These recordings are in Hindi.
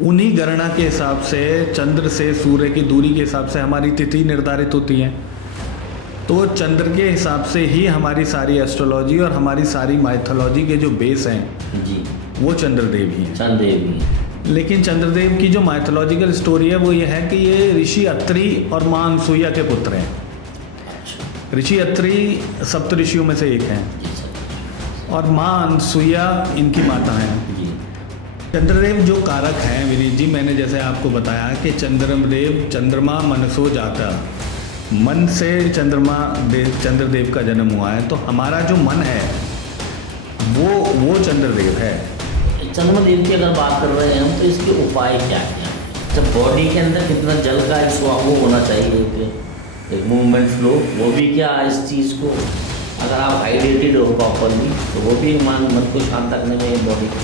उन्हीं गणना के हिसाब से चंद्र से सूर्य की दूरी के हिसाब से हमारी तिथि निर्धारित होती है। तो चंद्र के हिसाब से ही हमारी सारी एस्ट्रोलॉजी और हमारी सारी माइथोलॉजी के जो बेस हैं जी, वो चंद्रदेव ही हैं। चंद्रदेव ही। लेकिन चंद्रदेव की जो माइथोलॉजिकल स्टोरी है वो ये है कि ये ऋषि अत्रि और माँ अनसुईया के पुत्र हैं। अच्छा ऋषि अत्रि सप्त ऋषियों में से एक हैं जी सर। और माँ अनसुईया इनकी माता हैं। जी चंद्रदेव जो कारक हैं विनीत जी, मैंने जैसे आपको बताया कि चंद्रमा मनसो जाता, मन से चंद्रदेव का जन्म हुआ है। तो हमारा जो मन है वो चंद्रदेव है। चंद्रदेव की अगर बात कर रहे हैं हम, तो इसके उपाय क्या क्या हैं? जब बॉडी के अंदर कितना जल का एक वो होना चाहिए, एक मूवमेंट फ्लो, वो भी क्या इस चीज़ को, अगर आप हाइड्रेटेड हो प्रॉपरली तो वो भी मन को शांत रखने में, बॉडी को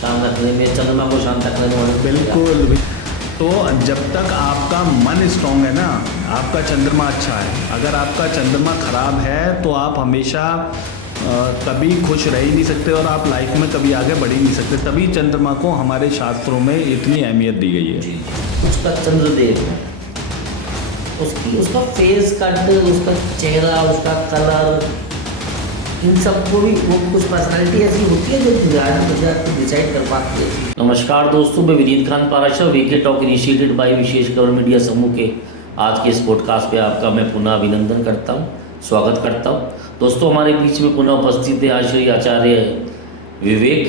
शांत रखने में, चंद्रमा को शांत रखने में बिल्कुल। तो जब तक आपका मन स्ट्रांग है ना, आपका चंद्रमा अच्छा है। अगर आपका चंद्रमा खराब है तो आप हमेशा कभी खुश रह ही नहीं सकते और आप लाइफ में कभी आगे बढ़ ही नहीं सकते। तभी चंद्रमा को हमारे शास्त्रों में इतनी अहमियत दी गई है। जी। उसका चंद्रदेव है, उसका फेस कट, उसका चेहरा, उसका कलर, इन सबको भी वो कुछ पर्सनालिटी ऐसी होती है जो डिसाइड कर पाती है। नमस्कार दोस्तों, मैं Vineet Khan Parashar, VK talk initiated by Vishesh cover media समूह के आज के इस पॉडकास्ट पे आपका मैं पुनः अभिनंदन करता हूँ, स्वागत करता हूँ। दोस्तों, हमारे बीच में पुनः उपस्थित है आश्रय आचार्य विवेक।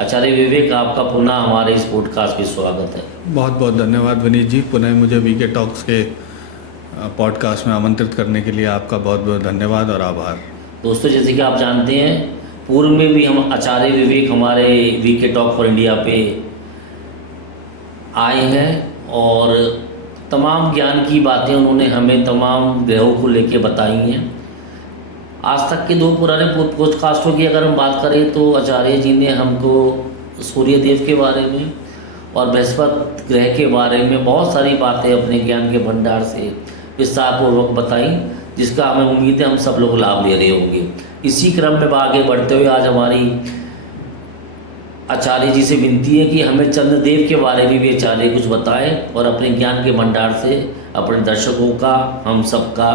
आचार्य विवेक, आपका पुनः हमारे इस पॉडकास्ट पे स्वागत है। बहुत बहुत धन्यवाद विनीत जी, पुनः मुझे वीके टॉक्स के पॉडकास्ट में आमंत्रित करने के लिए आपका बहुत बहुत धन्यवाद और आभार। दोस्तों, जैसे कि आप जानते हैं, पूर्व में भी हम आचार्य विवेक हमारे वीके टॉक फॉर इंडिया पे आए हैं और तमाम ज्ञान की बातें उन्होंने हमें तमाम ग्रहों को लेके बताई हैं। आज तक के 2 पुराने पॉडकास्टों की अगर हम बात करें तो आचार्य जी ने हमको सूर्यदेव के बारे में और बृहस्पति ग्रह के बारे में बहुत सारी बातें अपने ज्ञान के भंडार से विस्तारपूर्वक बताई, जिसका हमें उम्मीद है हम सब लोग लाभ ले रहे होंगे। इसी क्रम में आगे बढ़ते हुए आज हमारी आचार्य जी से विनती है कि हमें चंद्रदेव के बारे में भी आचार्य कुछ बताएं और अपने ज्ञान के भंडार से अपने दर्शकों का, हम सबका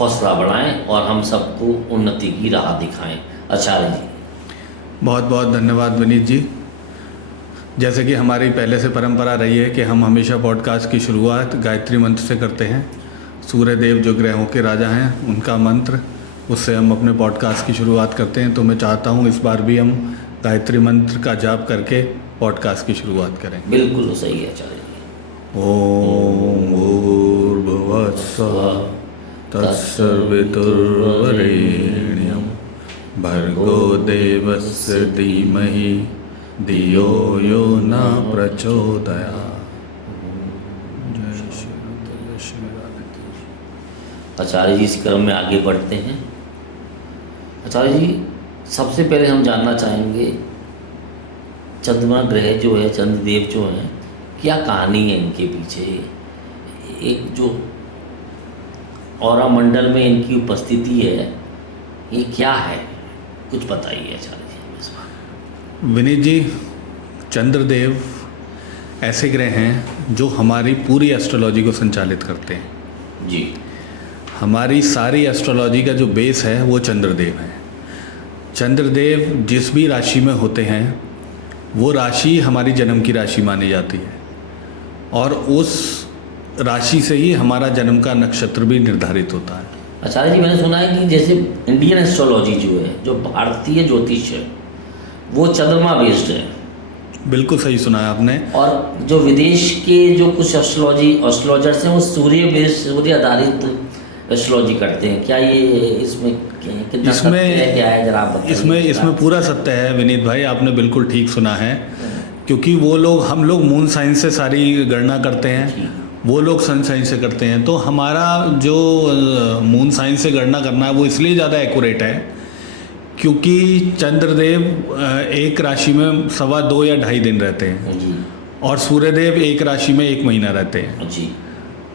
हौसला बढ़ाएं और हम सबको उन्नति की राह दिखाएं। आचार्य जी। बहुत बहुत धन्यवाद विनीत जी। जैसे कि हमारी पहले से परंपरा रही है कि हम हमेशा पॉडकास्ट की शुरुआत गायत्री मंत्र से करते हैं। सूर्यदेव जो ग्रहों के राजा हैं, उनका मंत्र, उससे हम अपने पॉडकास्ट की शुरुआत करते हैं। तो मैं चाहता हूं इस बार भी हम गायत्री मंत्र का जाप करके पॉडकास्ट की शुरुआत करें। बिल्कुल सही है आचार्य जी। ओम भूर्भुवस्सुः तत्सवितुर्वरेण्यं भर्गो देवस्य धीमहि धियो यो न प्रचोदयात्। आचार्य जी, इस क्रम में आगे बढ़ते हैं। आचार्य जी, सबसे पहले हम जानना चाहेंगे, चंद्रमा ग्रह जो है, चंद्रदेव जो हैं, क्या कहानी है इनके पीछे? एक जो औरा मंडल में इनकी उपस्थिति है, ये क्या है? कुछ बताइए आचार्य जी इस बार। विनीत जी, चंद्रदेव ऐसे ग्रह हैं जो हमारी पूरी एस्ट्रोलॉजी को संचालित करते हैं। जी। हमारी सारी एस्ट्रोलॉजी का जो बेस है वो चंद्रदेव है। चंद्रदेव जिस भी राशि में होते हैं वो राशि हमारी जन्म की राशि मानी जाती है और उस राशि से ही हमारा जन्म का नक्षत्र भी निर्धारित होता है। आचार्य जी, मैंने सुना है कि जैसे इंडियन एस्ट्रोलॉजी जो है, जो भारतीय ज्योतिष है, वो चंद्रमा बेस्ड है। बिल्कुल सही सुना है आपने। और जो विदेश के जो कुछ एस्ट्रोलॉजर्स हैं, वो सूर्य आधारित एस्ट्रोलॉजी करते हैं। क्या ये इसमें कितना सत्य है, क्या है, जरा आप बताइए। इसमें पूरा सत्य है विनीत भाई, आपने बिल्कुल ठीक सुना है। क्योंकि हम लोग मून साइंस से सारी गणना करते हैं, वो लोग सन साइंस से करते हैं। तो हमारा जो मून साइंस से गणना करना है वो इसलिए ज़्यादा एक्यूरेट है क्योंकि चंद्रदेव एक राशि में 2.25 या 2.5 दिन रहते हैं जी। और सूर्यदेव एक राशि में 1 महीना रहते हैं जी।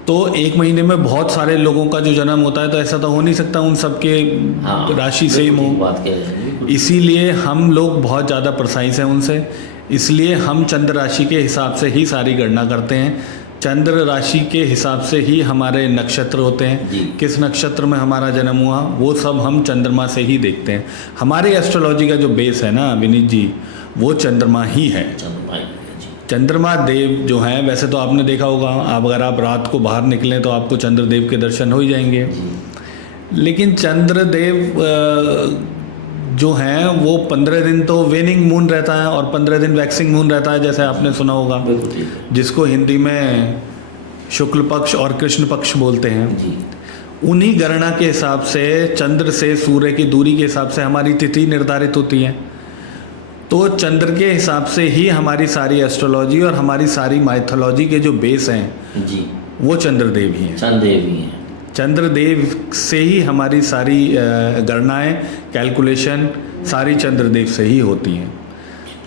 तो 1 महीने में बहुत सारे लोगों का जो जन्म होता है, तो ऐसा तो हो नहीं सकता उन सबके राशि सेम हो। बात कह रहे हैं। इसीलिए हम लोग बहुत ज़्यादा प्रिसाइज हैं उनसे। इसलिए हम चंद्र राशि के हिसाब से ही सारी गणना करते हैं। चंद्र राशि के हिसाब से ही हमारे नक्षत्र होते हैं, जी। किस नक्षत्र में हमारा जन्म हुआ वो सब हम चंद्रमा से ही देखते हैं। हमारी एस्ट्रोलॉजी का जो बेस है ना विनीत जी, वो चंद्रमा ही है। चंद्रमा ही है, जी। चंद्रमा देव जो हैं, वैसे तो आपने देखा होगा, आप अगर आप रात को बाहर निकलें तो आपको चंद्रदेव के दर्शन हो ही जाएंगे। लेकिन चंद्रदेव जो हैं वो 15 दिन तो वेनिंग मून रहता है और 15 दिन वैक्सिंग मून रहता है, जैसे आपने सुना होगा, बिल्कुल ठीक है, जिसको हिंदी में शुक्ल पक्ष और कृष्ण पक्ष बोलते हैं। जी। उन्हीं गणना के हिसाब से चंद्र से सूर्य की दूरी के हिसाब से हमारी तिथि निर्धारित होती है। तो चंद्र के हिसाब से ही हमारी सारी एस्ट्रोलॉजी और हमारी सारी माइथोलॉजी के जो बेस हैं जी, वो चंद्रदेव ही हैं। चंद्रदेव ही हैं। चंद्रदेव से ही हमारी सारी गणनाएं, कैलकुलेशन सारी चंद्रदेव से ही होती हैं।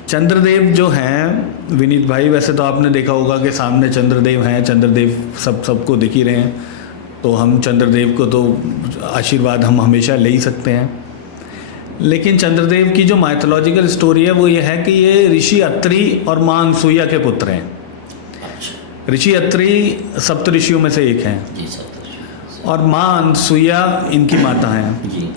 चंद्रदेव जो हैं विनीत भाई, वैसे तो आपने देखा होगा कि सामने चंद्रदेव हैं, चंद्रदेव सबको दिख ही रहे हैं, तो हम चंद्रदेव को तो आशीर्वाद हम हमेशा ले ही सकते हैं। लेकिन चंद्रदेव की जो माइथोलॉजिकल स्टोरी है वो ये है कि ये ऋषि अत्रि और माँ अनसुईया के पुत्र हैं। अच्छा, ऋषि अत्रि सप्त ऋषियों में से एक हैं जी सर। और माँ अनसुईया इनकी माता हैं। जी।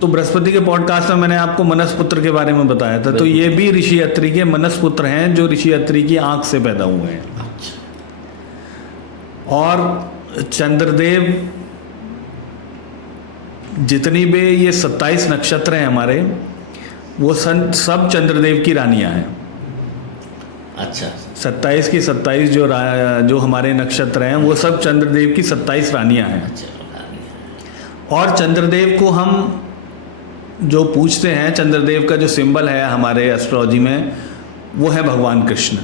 तो बृहस्पति के पॉडकास्ट में मैंने आपको मनस पुत्र के बारे में बताया था, तो ये भी ऋषि अत्रि के मनस पुत्र हैं जो ऋषि अत्रि की आंख से पैदा हुए हैं। अच्छा। और चंद्रदेव जितनी भी ये 27 नक्षत्र हैं हमारे, वो सब चंद्रदेव की रानियां हैं। अच्छा। 27 की 27 जो हमारे नक्षत्र हैं वो सब चंद्रदेव की 27 रानियां हैं। अच्छा। और चंद्रदेव को हम जो पूछते हैं, चंद्रदेव का जो सिंबल है हमारे एस्ट्रोलॉजी में, वो है भगवान कृष्ण।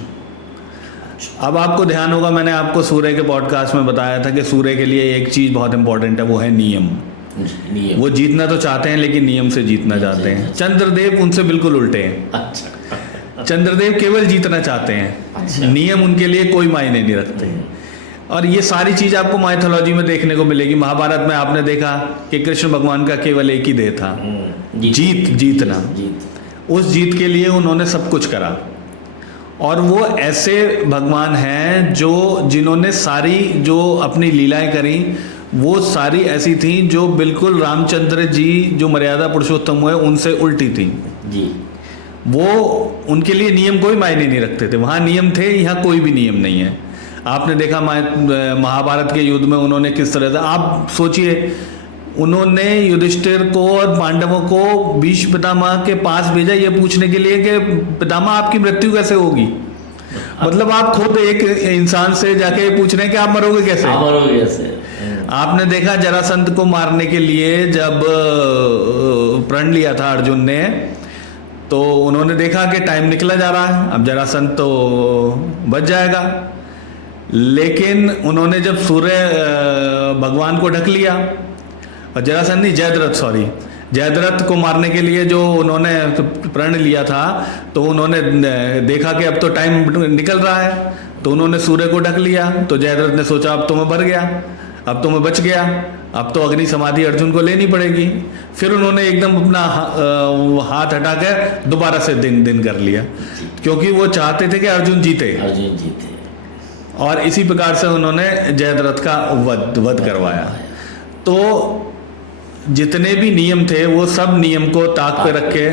अब आपको ध्यान होगा, मैंने आपको सूर्य के पॉडकास्ट में बताया था कि सूर्य के लिए एक चीज़ बहुत इंपॉर्टेंट है, वो है नियम। वो जीतना तो चाहते हैं लेकिन नियम से जीतना चाहते हैं। चंद्रदेव उनसे बिल्कुल उल्टे हैं। अच्छा। चंद्रदेव केवल जीतना चाहते हैं, अच्छा। नियम उनके लिए कोई मायने नहीं रखते। और ये सारी चीज़ आपको माइथोलॉजी में देखने को मिलेगी। महाभारत में आपने देखा कि कृष्ण भगवान का केवल एक ही ध्येय था, जीतना। उस जीत के लिए उन्होंने सब कुछ करा। और वो ऐसे भगवान हैं जिन्होंने सारी जो अपनी लीलाएं करी वो सारी ऐसी थी जो बिल्कुल रामचंद्र जी जो मर्यादा पुरुषोत्तम हुए उनसे उल्टी थी। जी। वो उनके लिए नियम कोई मायने नहीं रखते थे। वहाँ नियम थे, यहाँ कोई भी नियम नहीं है। आपने देखा महाभारत के युद्ध में उन्होंने किस तरह से, आप सोचिए, उन्होंने युधिष्ठिर को और पांडवों को भीष्म पितामह के पास भेजा ये पूछने के लिए कि पितामह आपकी मृत्यु कैसे होगी। मतलब आप खुद एक इंसान से जाके पूछ रहे हैं कि आप मरोगे कैसे, आप मरोगे कैसे। आपने देखा जरासंध को मारने के लिए जब प्रण लिया था अर्जुन ने, तो उन्होंने देखा कि टाइम निकला जा रहा है, अब जरासंध तो बच जाएगा। लेकिन उन्होंने जब सूर्य भगवान को ढक लिया, और जरासंध नहीं, जयद्रथ को मारने के लिए जो उन्होंने प्रण लिया था, तो उन्होंने देखा कि अब तो टाइम निकल रहा है, तो उन्होंने सूर्य को ढक लिया। तो जयद्रथ ने सोचा अब तो मैं मर गया, अब तो मैं बच गया, अब तो अग्नि समाधि अर्जुन को लेनी पड़ेगी। फिर उन्होंने एकदम अपना हाथ हटा कर दोबारा से दिन कर लिया, क्योंकि वो चाहते थे कि अर्जुन जीते। और इसी प्रकार से उन्होंने जयद्रथ का वध करवाया। तो जितने भी नियम थे वो सब नियम को ताक पे रख के,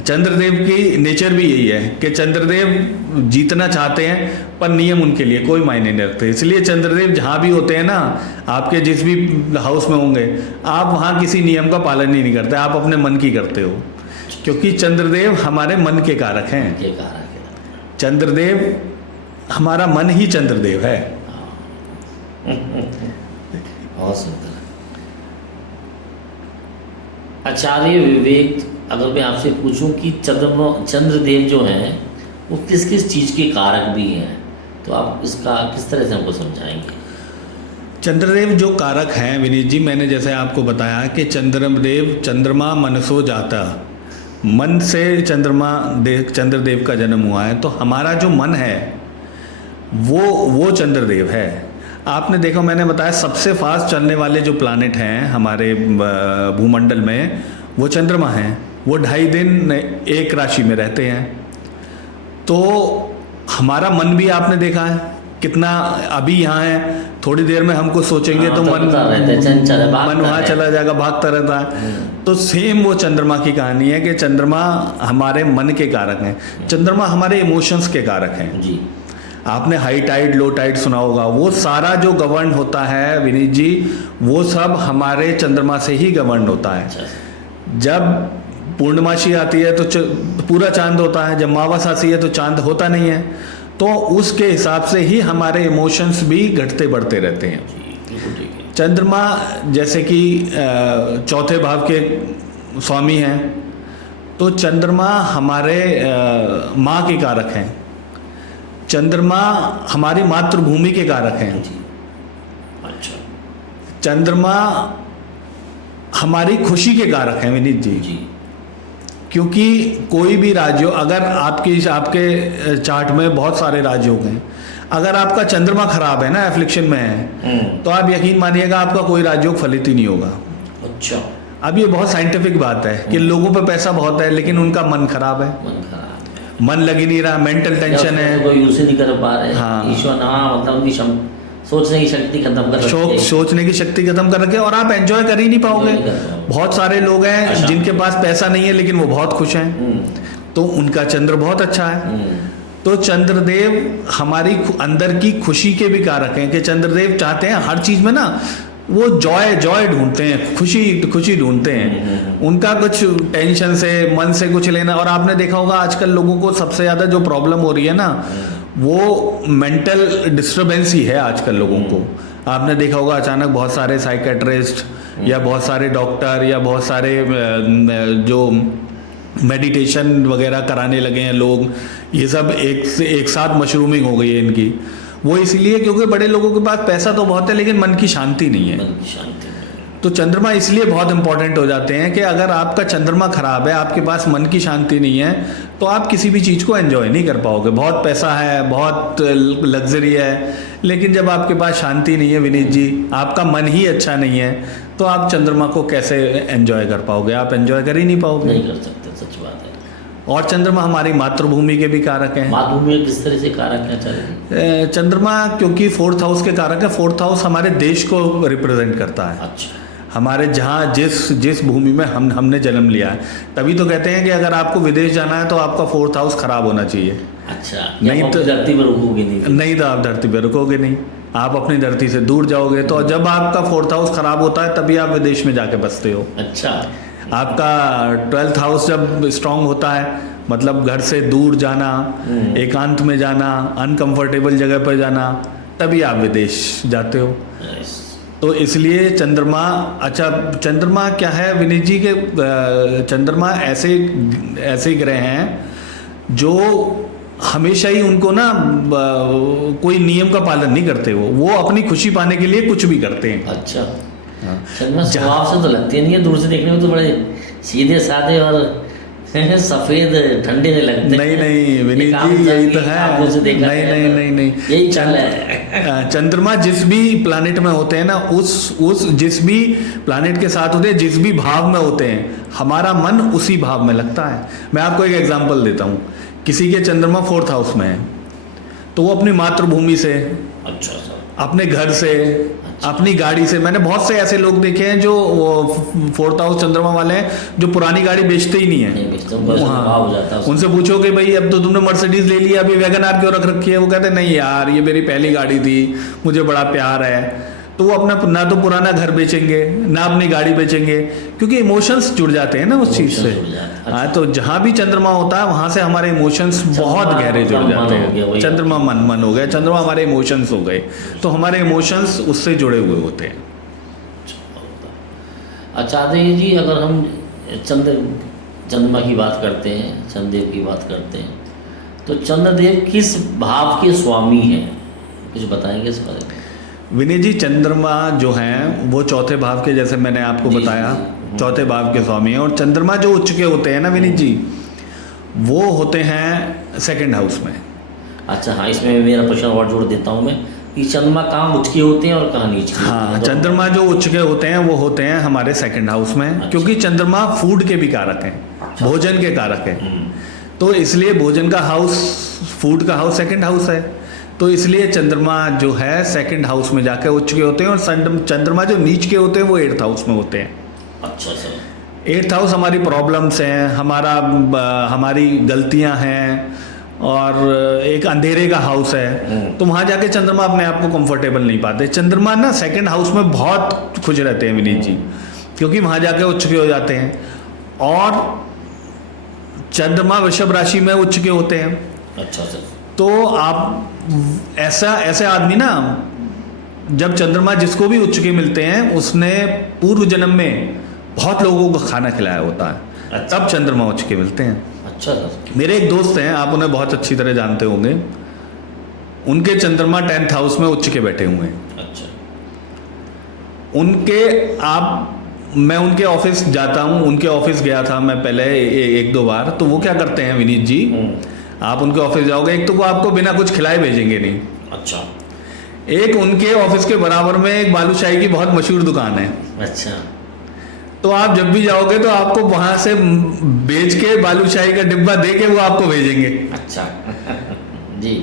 चंद्रदेव की नेचर भी यही है कि चंद्रदेव जीतना चाहते हैं पर नियम उनके लिए कोई मायने नहीं रखते। इसलिए चंद्रदेव जहाँ भी होते हैं ना, आपके जिस भी हाउस में होंगे, आप वहाँ किसी नियम का पालन ही नहीं करते, आप अपने मन की करते हो, क्योंकि चंद्रदेव हमारे मन के कारक हैं। चंद्रदेव हमारा मन ही चंद्रदेव है। बहुत सुंदर। आचार्य विवेक, अगर मैं आपसे पूछूं कि चंद्रदेव जो हैं वो किस किस चीज़ के कारक भी हैं, तो आप इसका किस तरह से हमको समझाएंगे। चंद्रदेव जो कारक हैं विनीत जी, मैंने जैसे आपको बताया कि चंद्रमा मनसो जाता, मन से चंद्रदेव का जन्म हुआ है। तो हमारा जो मन है वो चंद्रदेव है। आपने देखा, मैंने बताया सबसे फास्ट चलने वाले जो प्लानेट हैं हमारे भूमंडल में, वो चंद्रमा हैं। वो 2.5 दिन एक राशि में रहते हैं। तो हमारा मन भी आपने देखा है कितना, अभी यहाँ है, थोड़ी देर में हमको सोचेंगे तो मन वहाँ चला जाएगा, भागता रहता है। तो सेम वो चंद्रमा की कहानी है कि चंद्रमा हमारे मन के कारक हैं, चंद्रमा हमारे इमोशंस के कारक हैं जी। आपने हाई टाइड लो टाइड सुना होगा, वो सारा जो गवर्न होता है विनीत जी, वो सब हमारे चंद्रमा से ही गवर्न होता है। जब पूर्णमासी आती है तो पूरा चांद होता है, जब मावस आती है तो चांद होता नहीं है, तो उसके हिसाब से ही हमारे इमोशंस भी घटते बढ़ते रहते हैं। चंद्रमा जैसे कि चौथे भाव के स्वामी हैं, तो चंद्रमा हमारे माँ के कारक हैं, चंद्रमा हमारी मातृभूमि के कारक हैं। अच्छा। चंद्रमा हमारी खुशी के कारक हैं विनीत जी। क्योंकि कोई भी राज्य, अगर आपके चार्ट में बहुत सारे राज्य हो गए, अगर आपका चंद्रमा खराब है ना, एफ्लिक्शन में है, तो आप यकीन मानिएगा आपका कोई राज्य फलित ही नहीं होगा। अच्छा। अब ये बहुत साइंटिफिक बात है कि लोगों पे पैसा बहुत है लेकिन उनका मन खराब है, मन लग ही नहीं रहा, मेंटल टेंशन है, कोई यूज ही नहीं कर पा रहे। हाँ, ईश्वर मतलब उनकी सोचने की शक्ति खत्म कर रखी है। सोचने की शक्ति खत्म कर रखे, और आप एंजॉय कर ही नहीं पाओगे। बहुत सारे लोग हैं जिनके पास पैसा नहीं है लेकिन वो बहुत खुश हैं, तो उनका चंद्र बहुत अच्छा है। तो चंद्रदेव हमारी अंदर की खुशी के भी कारक हैं, कि चंद्रदेव चाहते हैं हर चीज में ना वो जॉय ढूंढते हैं, खुशी ढूंढते हैं। उनका कुछ टेंशन से, मन से कुछ लेना, और आपने देखा होगा आजकल लोगों को सबसे ज्यादा जो प्रॉब्लम हो रही है ना, वो मेंटल डिस्टर्बेंस ही है आजकल लोगों को। आपने देखा होगा अचानक बहुत सारे साइकेट्रिस्ट या बहुत सारे डॉक्टर या बहुत सारे जो मेडिटेशन वगैरह कराने लगे हैं लोग, ये सब एक साथ मशरूमिंग हो गई है इनकी। वो इसलिए क्योंकि बड़े लोगों के पास पैसा तो बहुत है लेकिन मन की शांति नहीं है। तो चंद्रमा इसलिए बहुत इंपॉर्टेंट हो जाते हैं कि अगर आपका चंद्रमा खराब है, आपके पास मन की शांति नहीं है, तो आप किसी भी चीज़ को एंजॉय नहीं कर पाओगे। बहुत पैसा है, बहुत लग्जरी है, लेकिन जब आपके पास शांति नहीं है विनीत जी, आपका मन ही अच्छा नहीं है, तो आप चंद्रमा को कैसे एंजॉय कर पाओगे? आप एंजॉय कर ही नहीं पाओगे। नहीं कर सकते, सच बात है। और चंद्रमा हमारी मातृभूमि के भी कारक हैं। मातृभूमि किस तरह से कारक है? चंद्रमा क्योंकि 4th हाउस के कारक है। 4th हाउस हमारे देश को रिप्रेजेंट करता है। अच्छा। हमारे जहाँ जिस भूमि में हमने जन्म लिया है, तभी तो कहते हैं कि अगर आपको विदेश जाना है तो आपका 4th हाउस खराब होना चाहिए। अच्छा। नहीं तो धरती पर रुकोगे नहीं तो आप धरती पर रुकोगे नहीं, आप अपनी धरती से दूर जाओगे। तो जब आपका 4th हाउस खराब होता है तभी आप विदेश में जाके बसते हो। अच्छा। आपका 12th हाउस जब स्ट्रांग होता है, मतलब घर से दूर जाना, एकांत में जाना, अनकंफर्टेबल जगह पर जाना, तभी आप विदेश जाते हो। तो इसलिए चंद्रमा, अच्छा चंद्रमा क्या है विनीत जी के, चंद्रमा ऐसे ग्रह हैं जो हमेशा ही उनको ना कोई नियम का पालन नहीं करते, वो अपनी खुशी पाने के लिए कुछ भी करते हैं। अच्छा। चंद्रमा स्वभाव से तो लगती नहीं है, दूर से देखने में तो बड़े सीधे साधे और सफेद ठंडे नहीं लगते। नहीं विनीत जी, यही तो है। नहीं यही चल है। चंद्रमा जिस भी प्लैनेट में होते हैं ना, उस जिस भी प्लैनेट के साथ होते हैं, जिस भी भाव में होते हैं, हमारा मन उसी भाव में लगता है। मैं आपको एक एग्जांपल देता हूँ। किसी के चंद्रमा 4th हाउस में है, तो वो अपनी मातृभूमि से, अच्छा, अपने घर से, अपनी गाड़ी से, मैंने बहुत से ऐसे लोग देखे हैं जो 4th हाउस चंद्रमा वाले हैं जो पुरानी गाड़ी बेचते ही नहीं है। उनसे पूछो कि भाई अब तो तुमने मर्सिडीज ले लिया, अभी वैगन आर क्यों रख रखी है? वो कहते हैं नहीं यार, ये मेरी पहली गाड़ी थी, मुझे बड़ा प्यार है। तो वो अपना ना तो पुराना घर बेचेंगे ना अपनी गाड़ी बेचेंगे, क्योंकि इमोशंस जुड़ जाते हैं ना उस चीज से। हाँ, तो जहाँ भी चंद्रमा होता है वहां से हमारे इमोशंस बहुत गहरे जुड़ जाते हैं। चंद्रमा मन हो गया, चंद्रमा हमारे इमोशंस हो गए, तो हमारे इमोशंस उससे जुड़े हुए होते हैं। अच्छा जी, अगर हम चंद्रमा की बात करते हैं, चंद्रदेव की बात करते हैं, तो चंद्रदेव किस भाव के स्वामी हैं, कुछ बताएंगे इस बारे में? विनय जी, चंद्रमा जो हैं वो 4th भाव के, जैसे मैंने आपको बताया, 4th भाव के स्वामी हैं। और चंद्रमा जो उच्च के होते हैं ना विनीत जी, वो होते हैं 2nd हाउस में। अच्छा, हाँ, इसमें मेरा प्रश्न और जोड़ देता हूँ मैं कि चंद्रमा कहाँ उच्च के होते हैं और कहाँ नीच के? हाँ, चंद्रमा जो उच्च के होते हैं वो होते हैं हमारे 2nd हाउस में। अच्छा। क्योंकि चंद्रमा फूड के भी कारक हैं। अच्छा। भोजन के कारक हैं। तो इसलिए भोजन का हाउस, फूड का हाउस सेकंड हाउस है। तो इसलिए चंद्रमा जो है सेकंड हाउस में जाके उच्च के होते हैं, और चंद्रमा जो नीच के होते हैं वो 8th हाउस में होते हैं। अच्छा सर। 8th हाउस हमारी प्रॉब्लम्स हैं, हमारी गलतियां हैं, और एक अंधेरे का हाउस है। तो वहाँ जाके चंद्रमा अपने आप को कंफर्टेबल नहीं पाते। चंद्रमा ना सेकंड हाउस में बहुत खुश रहते हैं विनीत जी, क्योंकि वहाँ जाके उच्च के हो जाते हैं। और चंद्रमा वृषभ राशि में उच्च के होते हैं। अच्छा सर। तो आप ऐसे आदमी ना, जब चंद्रमा जिसको भी उच्च के मिलते हैं उसने पूर्व जन्म में बहुत लोगों को खाना खिलाया होता है, अच्छा। तब चंद्रमा उच्च के मिलते हैं। अच्छा सर। मेरे एक दोस्त हैं, आप उन्हें बहुत अच्छी तरह जानते होंगे, उनके चंद्रमा 10th हाउस में उच्च के बैठे हुए हैं। अच्छा। मैं उनके ऑफिस जाता हूँ, उनके ऑफिस गया था मैं पहले 1-2 बार। तो वो क्या करते हैं विनीत जी, आप उनके ऑफिस जाओगे, एक तो वो आपको बिना कुछ खिलाए भेजेंगे नहीं। अच्छा। एक उनके ऑफिस के बराबर में एक बालूशाही की बहुत मशहूर दुकान है। अच्छा। तो आप जब भी जाओगे तो आपको वहां से बेच के बालूशाही का डिब्बा दे के वो आपको भेजेंगे। अच्छा। जी।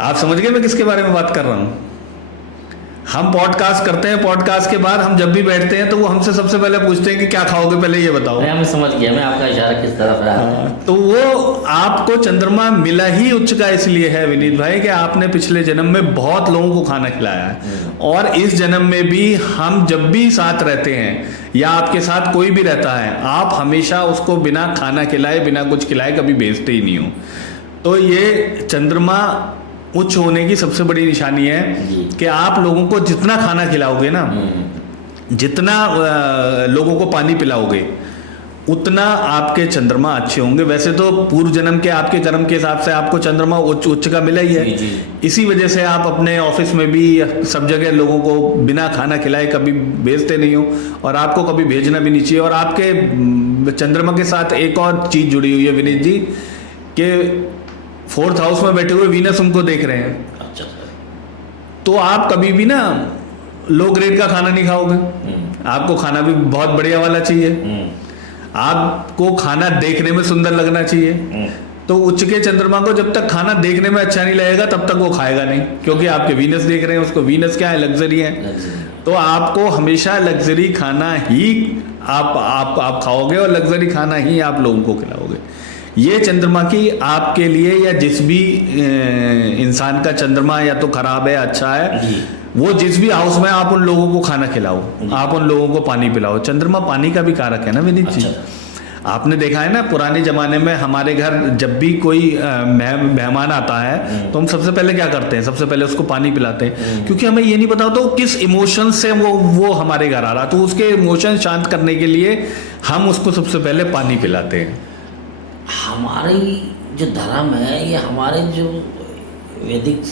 आप समझ गए मैं किसके बारे में बात कर रहा हूँ। हम पॉडकास्ट करते हैं, पॉडकास्ट के बाद हम जब भी बैठते हैं तो वो हमसे सबसे पहले पूछते हैं कि क्या खाओगे, पहले ये बताओ। मैं समझ गया, मैं आपका इशारा किस तरफ है। तो वो आपको चंद्रमा मिला ही उच्च का इसलिए है विनीत भाई कि आपने पिछले जन्म में बहुत लोगों को खाना खिलाया है, और इस जन्म में भी हम जब भी साथ रहते हैं या आपके साथ कोई भी रहता है, आप हमेशा उसको बिना खाना खिलाए, बिना कुछ खिलाए कभी भेजते ही नहीं हो। तो ये चंद्रमा उच्च होने की सबसे बड़ी निशानी है कि आप लोगों को जितना खाना खिलाओगे ना, जितना लोगों को पानी पिलाओगे, उतना आपके चंद्रमा अच्छे होंगे। वैसे तो पूर्व जन्म के आपके कर्म के हिसाब से आपको चंद्रमा उच्च का मिला ही है। इसी वजह से आप अपने ऑफिस में भी सब जगह लोगों को बिना खाना खिलाए कभी भेजते नहीं हो, और आपको कभी भेजना भी नहीं चाहिए। और आपके चंद्रमा के साथ एक और चीज जुड़ी हुई है विनीत जी, कि 4th हाउस में बैठे हुए वीनस उनको देख रहे हैं। अच्छा सर। तो आप कभी भी ना लो ग्रेड का खाना नहीं खाओगे, आपको खाना भी बहुत बढ़िया वाला चाहिए। आपको खाना देखने में सुंदर लगना चाहिए। तो उच्च के चंद्रमा को जब तक खाना देखने में अच्छा नहीं लगेगा तब तक वो खाएगा नहीं, क्योंकि आपके वीनस देख रहे हैं उसको। वीनस क्या है? लग्जरी है। तो आपको हमेशा लग्जरी खाना ही आप खाओगे, और लग्जरी खाना ही आप लोगों को खिलाओगे। ये चंद्रमा की आपके लिए, या जिस भी इंसान का चंद्रमा या तो खराब है अच्छा है, वो जिस भी हाउस में आप उन लोगों को खाना खिलाओ, आप उन लोगों को पानी पिलाओ। चंद्रमा पानी का भी कारक है ना विनीत जी। आपने देखा है ना, पुराने जमाने में हमारे घर जब भी कोई मेहमान आता है तो हम सबसे पहले क्या करते हैं? सबसे पहले उसको पानी पिलाते हैं, क्योंकि हमें ये नहीं पता होता किस इमोशन से वो हमारे घर आ रहा, तो उसके इमोशन शांत करने के लिए हम उसको सबसे पहले पानी पिलाते हैं। हमारी जो धर्म है, ये हमारे जो वैदिक,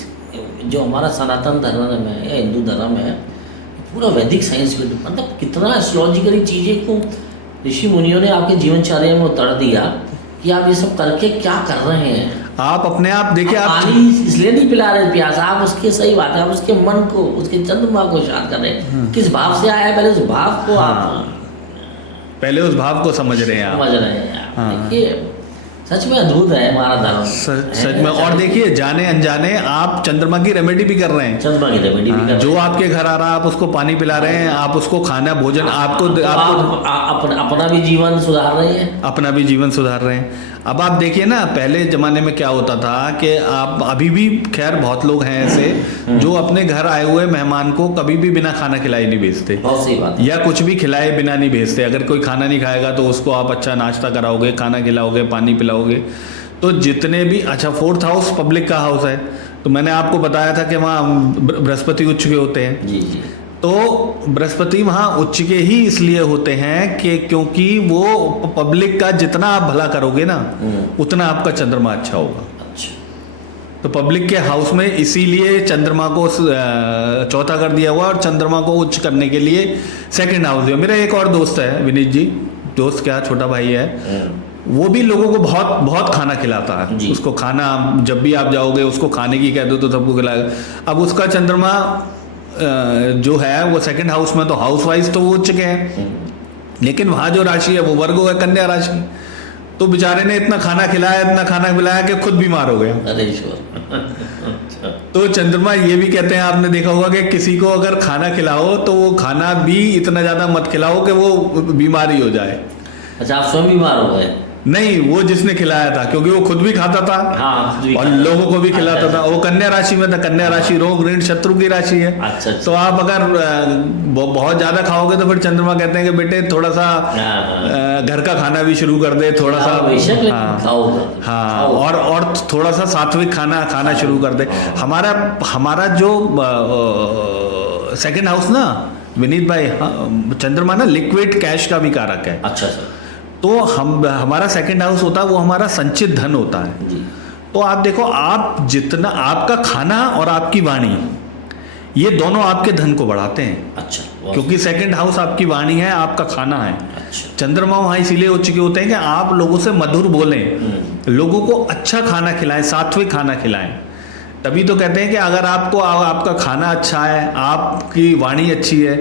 जो हमारा सनातन धर्म है या हिंदू धर्म है, पूरा वैदिक साइंस पे, मतलब कितना एस्ट्रोलॉजिकली चीज़ें को ऋषि मुनियों ने आपके जीवनचर्या में उतर दिया कि आप ये सब करके क्या कर रहे हैं। आप अपने आप देखिए, आप पानी इसलिए नहीं पिला रहे प्यास, आप उसके, सही बात है, आप उसके मन को, उसके चंद्रमा को शांत कर रहे हैं। किस भाव से आया है, पहले उस भाव को आप पहले उस भाव को समझ रहे हैं, समझ रहे हैं। देखिए सच में अद्भुत है हमारा धर्म, सच में। और देखिए जाने अनजाने आप चंद्रमा की रेमेडी भी कर रहे हैं। चंद्रमा की रेमेडी भी कर रहे हैं। जो आपके घर आ रहा है आप उसको पानी पिला रहे हैं, आप उसको खाना भोजन, आपको अपना भी जीवन सुधार रहे हैं, अपना भी जीवन सुधार रहे हैं। अब आप देखिए ना, पहले ज़माने में क्या होता था कि आप, अभी भी खैर बहुत लोग हैं ऐसे जो अपने घर आए हुए मेहमान को कभी भी बिना खाना खिलाए नहीं भेजते। बहुत सही बात है। या कुछ भी खिलाए बिना नहीं भेजते। अगर कोई खाना नहीं खाएगा तो उसको आप अच्छा नाश्ता कराओगे, खाना खिलाओगे, पानी पिलाओगे। तो जितने भी, अच्छा 4th हाउस पब्लिक का हाउस है, तो मैंने आपको बताया था कि वहाँ बृहस्पति उच्च के होते हैं। जी जी। तो बृहस्पति वहाँ उच्च के ही इसलिए होते हैं कि क्योंकि वो पब्लिक का जितना आप भला करोगे ना, उतना आपका चंद्रमा अच्छा होगा। अच्छा। तो पब्लिक के हाउस में इसीलिए चंद्रमा को चौथा कर दिया हुआ, और चंद्रमा को उच्च करने के लिए 2nd हाउस दिया। मेरा एक और दोस्त है विनीत जी, दोस्त क्या, छोटा भाई है, वो भी लोगों को बहुत बहुत खाना खिलाता है। उसको खाना, जब भी आप जाओगे उसको खाने की कह दो तो सबको खिलाएगा। अब उसका चंद्रमा जो है वो 2nd हाउस में, तो हाउस वाइज तो वो उच्च के हैं, लेकिन वहाँ जो राशि है वो वर्गो है, कन्या राशि। तो बेचारे ने इतना खाना खिलाया कि खुद बीमार हो गया। अरे ईश्वर। अच्छा। तो चंद्रमा ये भी कहते हैं, आपने देखा होगा कि किसी को अगर खाना खिलाओ तो वो खाना भी इतना ज़्यादा मत खिलाओ कि वो बीमारी हो जाए। अच्छा, आप स्वयं बीमार हो गए? नहीं, वो जिसने खिलाया था, क्योंकि वो खुद भी खाता था हाँ, और लोगों को भी खिलाता था। वो कन्या राशि में था। कन्या राशि रोग ऋण शत्रु की राशि है। अच्छा। तो आप अगर बहुत ज्यादा खाओगे तो फिर चंद्रमा कहते हैं कि बेटे थोड़ा सा घर का खाना भी शुरू कर दे, थोड़ा सा। हाँ, और थोड़ा सा सात्विक खाना शुरू कर दे। हमारा जो सेकंड हाउस ना विनीत भाई, चंद्रमा ना लिक्विड कैश का भी कारक है। अच्छा सर। तो हमारा सेकंड हाउस होता है वो हमारा संचित धन होता है जी। तो आप देखो, आप जितना आपका खाना और आपकी वाणी, ये दोनों आपके धन को बढ़ाते हैं। अच्छा। क्योंकि सेकंड हाउस आपकी वाणी है, आपका खाना है। अच्छा। चंद्रमा वहाँ इसीलिए हो चुके होते हैं कि आप लोगों से मधुर बोलें, लोगों को अच्छा खाना खिलाएं, सात्विक खाना खिलाएं। तभी तो कहते हैं कि अगर आपको आपका खाना अच्छा है, आपकी वाणी अच्छी है,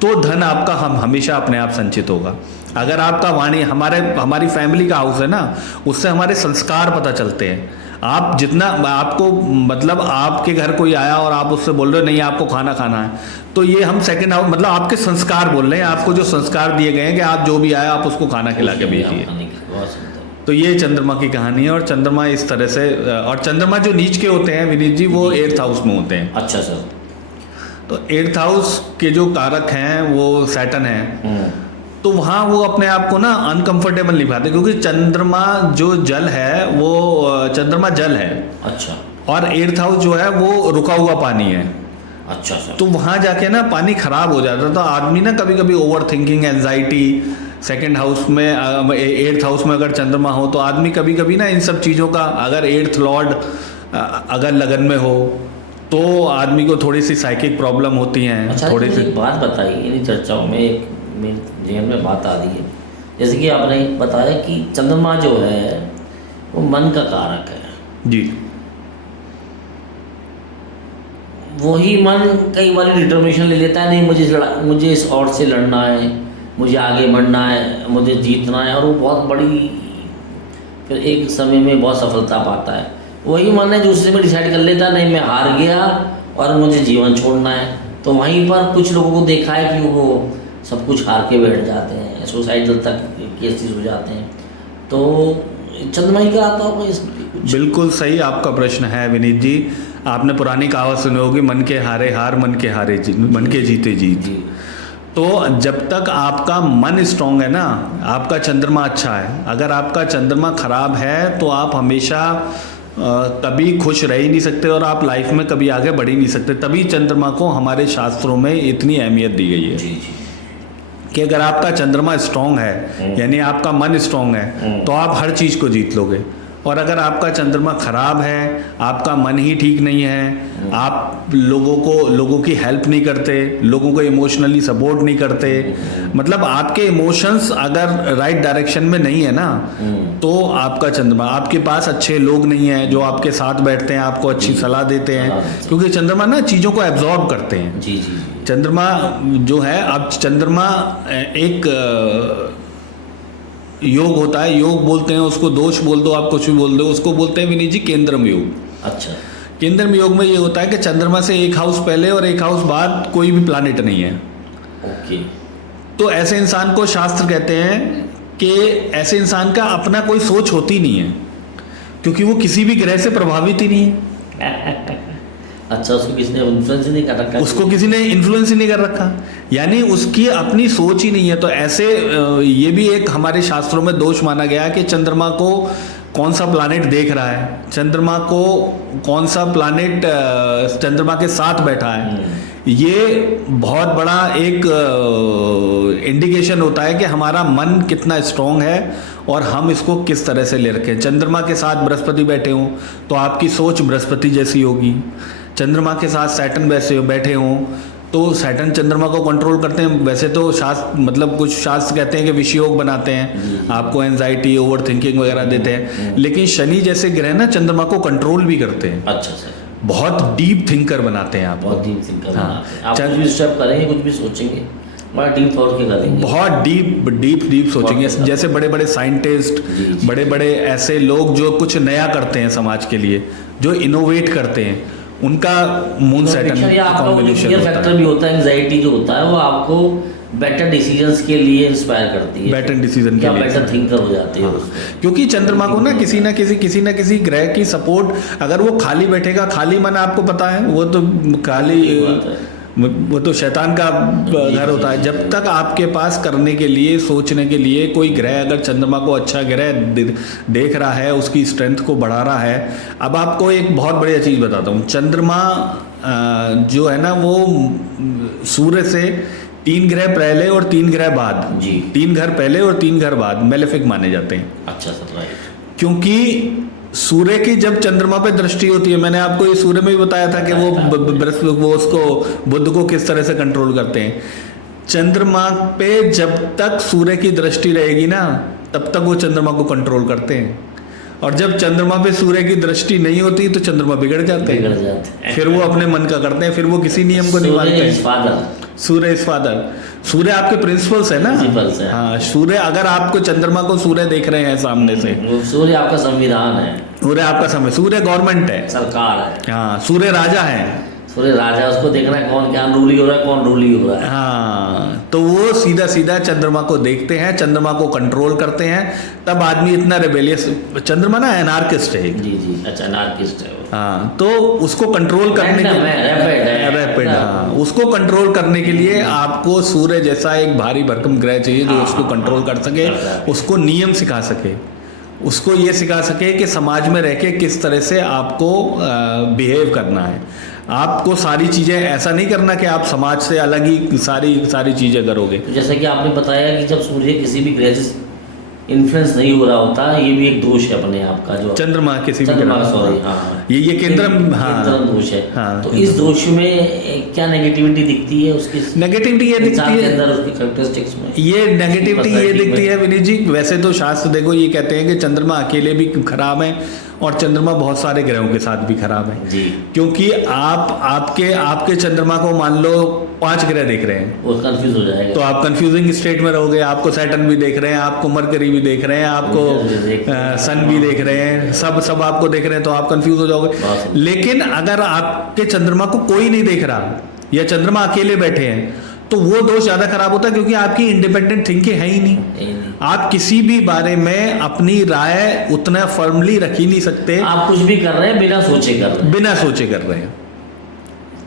तो धन आपका हमेशा अपने आप संचित होगा। अगर आपका वाणी, हमारी फैमिली का हाउस है ना, उससे हमारे संस्कार पता चलते हैं। आप जितना आपको मतलब आपके घर कोई आया और आप उससे बोल रहे हो नहीं आपको खाना खाना है, तो ये हम सेकंड हाउस मतलब आपके संस्कार बोल रहे हैं। आपको जो संस्कार दिए गए हैं कि आप जो भी आया आप उसको खाना खिला के भेजिए। तो ये चंद्रमा की कहानी है। और चंद्रमा इस तरह से, और चंद्रमा जो नीच के होते हैं विनीत जी, वो 8th हाउस में होते हैं। अच्छा सर। तो 8th हाउस के जो कारक हैं वो सैटर्न है। तो वहाँ वो अपने आप को ना अनकंफर्टेबल नहीं पाते, क्योंकि चंद्रमा जो जल है वो चंद्रमा जल है। अच्छा। और 8th हाउस जो है वो रुका हुआ पानी है। अच्छा सर। तो वहाँ जाके ना पानी खराब हो जाता है। तो आदमी ना कभी कभी over thinking, anxiety, second house में 8th हाउस में अगर चंद्रमा हो तो आदमी कभी कभी ना इन सब चीज़ों का, अगर 8th लॉर्ड अगर लगन में हो तो आदमी को थोड़ी सी साइकिक प्रॉब्लम होती हैं। अच्छा, थोड़ी सी एक बात बताइए, इन चर्चाओं में एक मेरे जहन में बात आ रही है, जैसे कि आपने बताया कि चंद्रमा जो है वो मन का कारक है जी। वही मन कई बार डिटर्मिनेशन ले लेता है, नहीं मुझे इस और से लड़ना है, मुझे आगे बढ़ना है, मुझे जीतना है, और वो बहुत बड़ी फिर एक समय में बहुत सफलता पाता है। वही मन है जो उसी में डिसाइड कर लेता है नहीं मैं हार गया और मुझे जीवन छोड़ना है। तो वहीं पर कुछ लोगों को देखा है कि वो सब कुछ हार के बैठ जाते हैं, सुसाइडल तक केसेस हो जाते हैं। तो चंद्रमा ही का आता होगा इसमें। बिल्कुल सही आपका प्रश्न है विनीत जी। आपने पुरानी कहावत सुनी होगी, मन के हारे हार, मन के जीते जीत। तो जब तक आपका मन स्ट्रांग है ना, आपका चंद्रमा अच्छा है। अगर आपका चंद्रमा खराब है तो आप हमेशा कभी खुश रह ही नहीं सकते और आप लाइफ में कभी आगे बढ़ ही नहीं सकते। तभी चंद्रमा को हमारे शास्त्रों में इतनी अहमियत दी गई है। जी। कि अगर आपका चंद्रमा स्ट्रांग है, यानी आपका मन स्ट्रांग है, तो आप हर चीज़ को जीत लोगे। और अगर आपका चंद्रमा खराब है, आपका मन ही ठीक नहीं है, आप लोगों की हेल्प नहीं करते, लोगों को इमोशनली सपोर्ट नहीं करते, मतलब आपके इमोशंस अगर राइट डायरेक्शन में नहीं है ना, तो आपका चंद्रमा, आपके पास अच्छे लोग नहीं हैं जो आपके साथ बैठते हैं, आपको अच्छी सलाह देते हैं, क्योंकि चंद्रमा ना चीज़ों को एब्जॉर्ब करते हैं। जी जी। चंद्रमा जो है, अब चंद्रमा एक योग होता है, योग बोलते हैं उसको, दोष बोल दो, आप कुछ भी बोल दो, उसको बोलते हैं विनीत जी केंद्रम योग। अच्छा। केंद्रम योग में ये होता है कि चंद्रमा से एक हाउस पहले और एक हाउस बाद कोई भी प्लैनेट नहीं है। ओके। तो ऐसे इंसान को शास्त्र कहते हैं कि ऐसे इंसान का अपना कोई सोच होती नहीं है, क्योंकि वो किसी भी ग्रह से प्रभावित ही नहीं है। अच्छा, उसको किसी ने इन्फ्लुएंस ही नहीं कर रखा, उसको किसी ने इन्फ्लुएंस ही नहीं कर रखा, यानी उसकी अपनी सोच ही नहीं है। तो ऐसे ये भी एक हमारे शास्त्रों में दोष माना गया है कि चंद्रमा को कौन सा प्लैनेट देख रहा है, चंद्रमा को कौन सा प्लैनेट चंद्रमा के साथ बैठा है, ये बहुत बड़ा एक इंडिकेशन होता है कि हमारा मन कितना स्ट्रांग है और हम इसको किस तरह से ले रखें। चंद्रमा के साथ बृहस्पति बैठे हों तो आपकी सोच बृहस्पति जैसी होगी, चंद्रमा के साथ सैटर्न वैसे बैठे हों तो सैटर्न चंद्रमा को कंट्रोल करते हैं। वैसे तो शास्त्र, मतलब कुछ शास्त्र कहते हैं कि विषयोग बनाते हैं, आपको एंजाइटी, ओवर थिंकिंग वगैरह देते हैं, लेकिन शनि जैसे ग्रह ना चंद्रमा को कंट्रोल भी करते हैं। अच्छा सर। बहुत डीप थिंकर बनाते हैं आपको। बहुत डीप थिंकर बनाते हैं। आप कुछ भी स्टेप करेंगे, कुछ भी सोचेंगे बड़ा डीप थॉट के करेंगे। बहुत डीप सोचेंगे। बहुत जैसे बड़े बड़े साइंटिस्ट, जी। बड़े बड़े ऐसे लोग जो कुछ नया करते हैं समाज के लिए, जो इनोवेट करते हैं, उनका मून सैटर्न या आपका कॉम्बिनेशन फियर होता फैक्टर है। भी होता है, एंजाइटी जो होता है वो आपको बेटर डिसीजंस के लिए इंस्पायर करती है, बेटर डिसीजन के क्या लिए। बेटर थिंकर हो जाते हैं हाँ, उसमें। क्योंकि चंद्रमा को ना किसी ना किसी ग्रह की सपोर्ट, अगर वो खाली बैठेगा, खाली मन आपको पता है वो तो खाली, ठीक बात है। वो तो शैतान का घर होता है। जब तक आपके पास करने के लिए, सोचने के लिए कोई ग्रह, अगर चंद्रमा को अच्छा ग्रह देख रहा है, उसकी स्ट्रेंथ को बढ़ा रहा है। अब आपको एक बहुत बढ़िया चीज़ बताता हूँ। चंद्रमा जो है ना, वो सूर्य से 3 ग्रह पहले और 3 ग्रह बाद, जी। 3 घर पहले और 3 घर बाद मेलेफिक माने जाते हैं। अच्छा सर, राइट। क्योंकि सूर्य की जब चंद्रमा पे दृष्टि होती है, मैंने आपको ये सूर्य में भी बताया था कि वो उसको, बुध को किस तरह से कंट्रोल करते हैं। चंद्रमा पे जब तक सूर्य की दृष्टि रहेगी ना, तब तक वो चंद्रमा को कंट्रोल करते हैं। और जब चंद्रमा पे सूर्य की दृष्टि नहीं होती तो चंद्रमा बिगड़ जाते बिगड़ हैं, जाते हैं। फिर वो अपने मन का करते हैं, फिर वो किसी नियम को नहीं मानते हैं। सूर्य इज फादर, सूर्य आपके प्रिंसिपल्स है ना। Principles है। हाँ, सूर्य, अगर आपको चंद्रमा को सूर्य देख रहे हैं सामने से, वो सूर्य आपका संविधान है, सूर्य आपका समय, सूर्य गवर्नमेंट है, सरकार है। हाँ, सूर्य राजा है। सूर्य राजा, उसको देखना है कौन क्या रूली हो रहा है, कौन रूली हो रहा है। हाँ, तो वो सीधा सीधा चंद्रमा को देखते हैं, चंद्रमा को कंट्रोल करते हैं। तब आदमी इतना रेबेलियस, चंद्रमा ना एनार्किस्ट है। जी जी, अच्छा, नार्किस्ट है वो। हाँ, तो उसको कंट्रोल करने के रैपिड, हाँ, उसको कंट्रोल करने के लिए आपको सूर्य जैसा एक भारी भरकम ग्रह चाहिए जो उसको कंट्रोल कर सके, उसको नियम सिखा सके, उसको ये सिखा सके कि समाज में रह के किस तरह से आपको बिहेव करना है। आपको सारी चीज़ें, ऐसा नहीं करना कि आप समाज से अलग ही सारी चीज़ें करोगे। तो जैसा कि आपने बताया कि जब सूर्य किसी भी ग्रह से इन्फ्लुएंस नहीं हो रहा होता, ये भी एक दोष है अपने आप का, जो चंद्रमा किसी भी चंद्रमा, ग्रह, सॉरी, हाँ, ये केंद्रम, हाँ, केंद्रम दोष है। हाँ, तो इस दोष में क्या नेगेटिविटी दिखती है उसकी, नेगेटिविटी ये दिखती इंसान के है, अंदर, उसकी कैरेक्टरिस्टिक्स में ये नेगेटिविटी ये दिखती है विनीत जी। वैसे तो शास्त्र देखो ये कहते हैं कि चंद्रमा अकेले भी खराब है और चंद्रमा बहुत सारे ग्रहों के साथ भी खराब है। जी। क्योंकि आपके चंद्रमा को मान लो 5 ग्रह देख रहे हैं, वो कंफ्यूज हो जाएगा। तो आप कंफ्यूजिंग स्टेट में रहोगे। आपको सैटर्न भी देख रहे हैं, आपको मरकरी भी देख रहे हैं, आपको सन भी देख रहे हैं, सब आपको देख रहे हैं, तो आप कंफ्यूज हो जाओगे। लेकिन अगर आपके चंद्रमा को कोई नहीं देख रहा या चंद्रमा अकेले बैठे हैं, तो वो दोष ज्यादा खराब होता है, क्योंकि आपकी इंडिपेंडेंट थिंकिंग है ही नहीं। आप किसी भी बारे में अपनी राय उतना फर्मली रख ही नहीं सकते। आप कुछ भी कर रहे हैं बिना सोचे कर रहे हैं, बिना सोचे कर रहे हैं,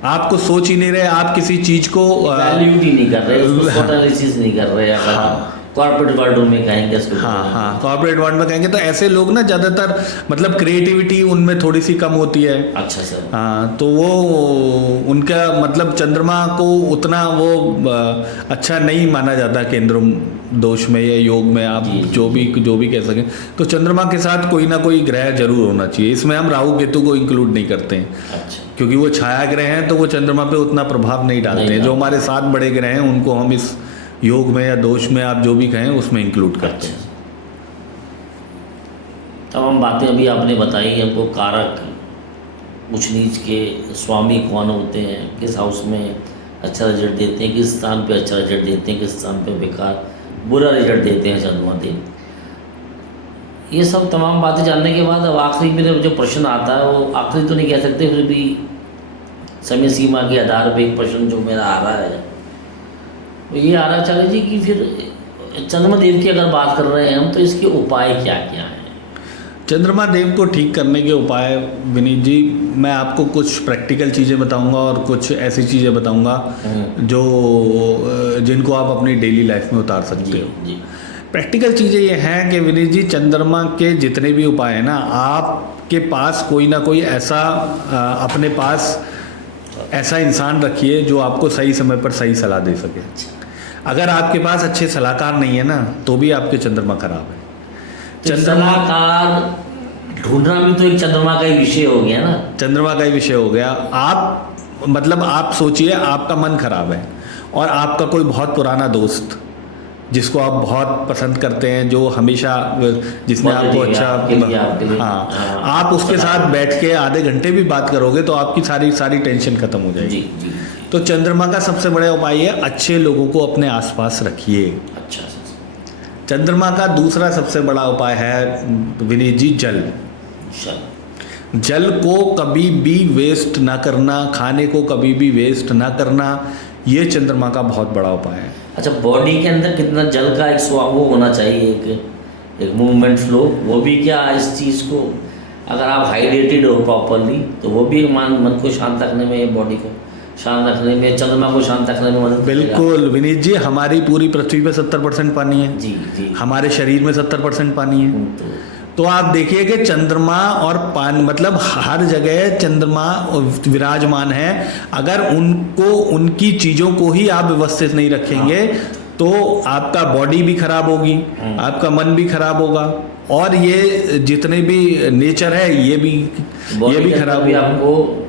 आपको सोच ही नहीं रहे, आप किसी चीज को वैल्यूट ही नहीं कर रहे, उसको SWOT एनालिसिस नहीं कर रहे। अगर आप कॉर्पोरेट वर्ल्ड में कहेंगे इसको, हाँ, कॉर्पोरेट वर्ल्ड में कहेंगे तो ऐसे लोग ना ज़्यादातर, मतलब क्रिएटिविटी उनमें थोड़ी सी कम होती है। अच्छा सर। हाँ, तो वो उनका मतलब चंद्रमा को उतना वो अच्छा नहीं माना जाता केंद्र दोष में या योग में, आप जो भी कह सकें। तो चंद्रमा के साथ कोई ना कोई ग्रह जरूर होना चाहिए। इसमें हम राहु केतु को इंक्लूड नहीं करते हैं। अच्छा। क्योंकि वो छाया ग्रह हैं, तो वो चंद्रमा पे उतना प्रभाव नहीं डालते हैं। जो हमारे 7 बड़े ग्रह हैं उनको हम इस योग में या दोष में, आप जो भी कहें, उसमें इंक्लूड करते हैं। तमाम बातें अभी आपने बताई, हमको कारक, ऊंच नीच के स्वामी कौन होते हैं, किस हाउस में अच्छा रिजल्ट देते हैं, किस स्थान पे अच्छा रिजल्ट देते हैं, किस स्थान पे बेकार बुरा रिजल्ट देते हैं चंद्रमा दिन। ये सब तमाम बातें जानने के बाद अब आखिरी मेरा जो प्रश्न आता है, वो आखिरी तो नहीं कह सकते, फिर भी समय सीमा के आधार पर एक प्रश्न जो मेरा आ रहा है, ये आ रहा चार्य जी कि फिर चंद्रमा देव की अगर बात कर रहे हैं हम, तो इसके उपाय क्या क्या हैं? चंद्रमा देव को ठीक करने के उपाय विनीत जी, मैं आपको कुछ प्रैक्टिकल चीज़ें बताऊंगा और कुछ ऐसी चीज़ें बताऊंगा जो जिनको आप अपनी डेली लाइफ में उतार सकते हो। जी। प्रैक्टिकल चीज़ें ये हैं कि विनीत जी, चंद्रमा के जितने भी उपाय हैं ना, आपके पास कोई ना कोई ऐसा अपने पास ऐसा इंसान रखिए जो आपको सही समय पर सही सलाह दे सके। अगर आपके पास अच्छे सलाहकार नहीं है ना, तो भी आपके चंद्रमा खराब है। सलाहकार ढूंढना भी तो एक चंद्रमा का ही विषय हो गया ना। चंद्रमा का ही विषय हो गया। आप सोचिए, आपका मन खराब है और आपका कोई बहुत पुराना दोस्त जिसको आप बहुत पसंद करते हैं, जो हमेशा, जिसने आपको अच्छा, हाँ, आप उसके साथ बैठ के आधे घंटे भी बात करोगे तो आपकी सारी टेंशन खत्म हो जाएगी। जी। तो चंद्रमा का सबसे बड़ा उपाय है अच्छे लोगों को अपने आसपास रखिए। अच्छा चंद्रमा का दूसरा सबसे बड़ा उपाय है विनीत जी जल। चल जल को कभी भी वेस्ट ना करना, खाने को कभी भी वेस्ट ना करना, ये चंद्रमा का बहुत बड़ा उपाय है। अच्छा, बॉडी के अंदर कितना जल का एक वो होना चाहिए, एक मूवमेंट फ्लो, वो भी क्या इस चीज़ को अगर आप हाइड्रेटेड हो प्रॉपरली तो वो भी मन को शांत रखने में, बॉडी को शांत रखने में, चंद्रमा को शांत रखने में मदद करेगा। बिल्कुल विनीत जी, हमारी पूरी पृथ्वी पे 70% पानी है। जी जी। हमारे शरीर में 70% पानी है। तो आप देखिए कि चंद्रमा और पानी मतलब हर जगह चंद्रमा विराजमान है। अगर उनको, उनकी चीज़ों को ही आप व्यवस्थित नहीं रखेंगे तो आपका बॉडी भी खराब होगी, आपका मन भी खराब होगा, और ये जितने भी नेचर है ये भी खराब भी। होगा। आपको